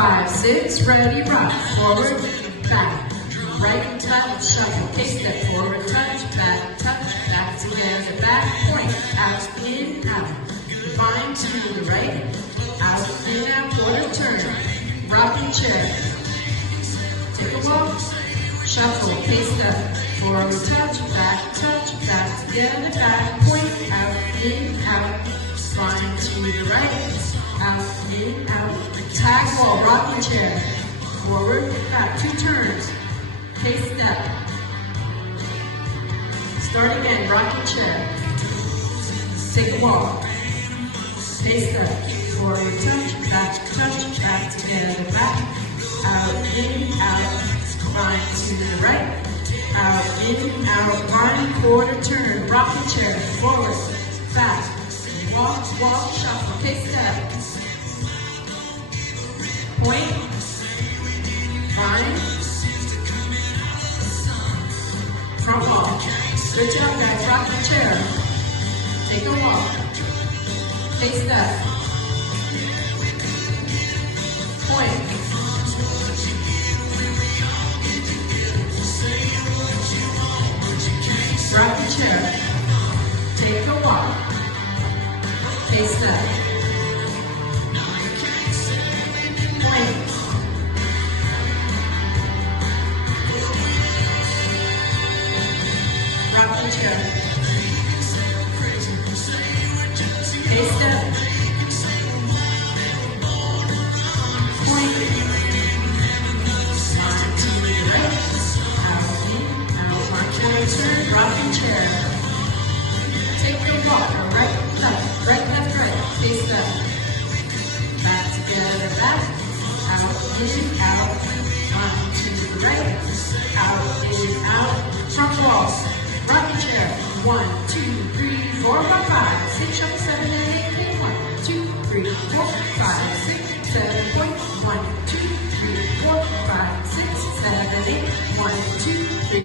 5, 6, ready, rock, forward, back, right, touch, shuffle, kick, step forward, touch, back, together, back, point, out, in, out, find to the right, out, in, out, quarter turn, rocking chair, take a walk, shuffle, kick, step, forward, touch, back, together, back, point, out, in, out, find to the right, out, in, out, tag wall, rocking chair, forward, back, 2 turns, kick step, start again, rocking chair, take a walk, kick step, forward, touch, together, back, out, in, out, find to the right, out, in, out, 1 quarter turn, rocking chair, forward, back, walk, shuffle, kick step, point, find, front walk. Good job guys, rock the chair. Take a walk. Take step. Point. Rock the chair. Take a walk. Take step. Point. Chair. Okay, step. Point. On to the right. Out, in, out, march out, turn, rocking chair. Take the walk, right, left, right. Okay, step. Back together, back. Out, in, out. On to the right. Out, in, out. Front walk. Rocking chair. 1, 2, 3, 4, 5, 6, 7, 8, 1, 2, 3, 4, 5, 6.